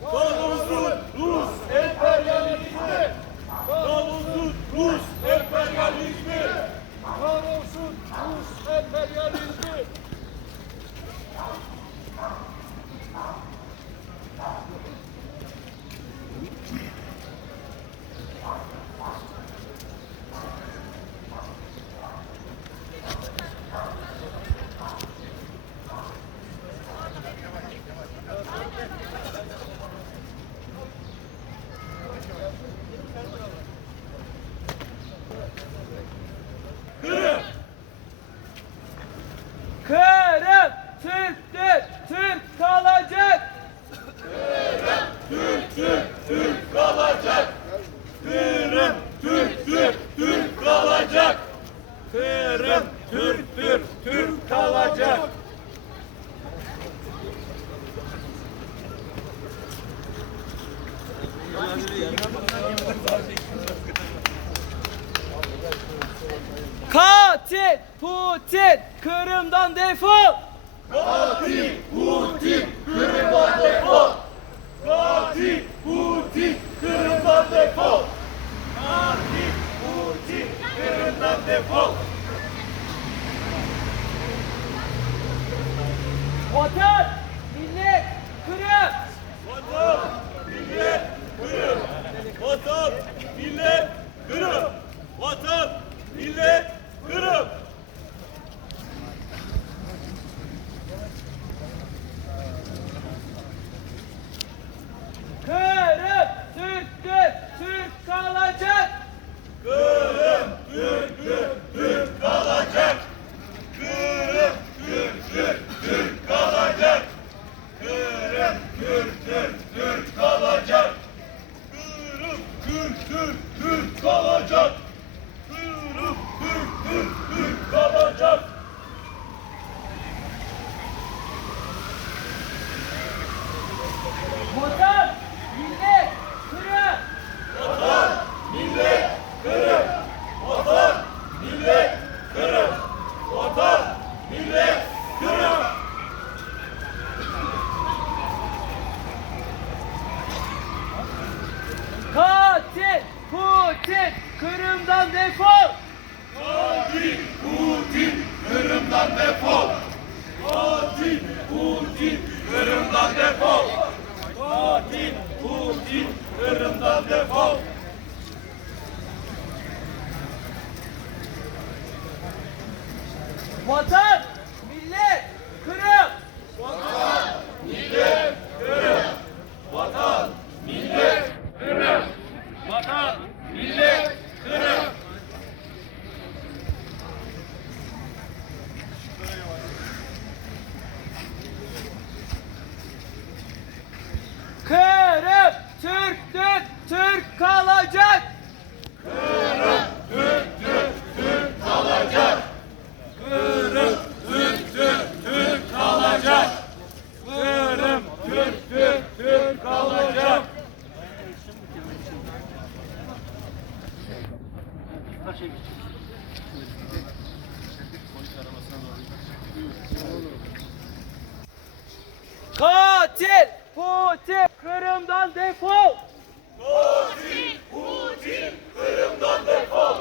Kahrolsun Rus emperyalizmi! Kahrolsun Rus emperyalizmi! Kahrolsun Rus emperyalizmi! Kırım Türktür, Türk kalacak. Türk kalacak. Kırım Türktür, Türk kalacak. Kırım Türktür, Türk kalacak. Katil Putin, Kırım'dan defol. Katil Putin, Kırım'dan defol. Katil Putin, Kırım'dan defol. Katil Putin, Kırım'dan defol. Vatan, millet, Kırım. Vatan, millet, Kırım. Vatan, millet, Kırım. Vatan, millet, Kırım. Kırım Türktür, Türk kalacak. Kırım Türktür, Türk kalacak. Kırım Türktür, Türk kalacak. Kırım Türktür, Türk kalacak. Kırım Türktür, Türk kalacak. Kırım Türktür, Türk kalacak. Vatan, millet, Kırım. Vatan, millet, Kırım. Vatan, millet, Kırım. Vatan, millet, Kırım. Katil Putin, Kırım'dan defol. Katil Putin, Kırım'dan defol. Katil Putin, Kırım'dan defol. Katil Putin, Kırım'dan defol. Vatan, millet, Kırım. Millet, Kırım. Vatan, millet, Kırım. Vatan, millet, Kırım. Kırım Türktür, Türk kalacak. Kırım Türktür, Türk kalacak. Kırım Türktür, Türk kalacak. Kırım Türktür, Türk kalacak. Katil Putin, Kırım'dan defol. Katil Putin, Kırım'dan defol.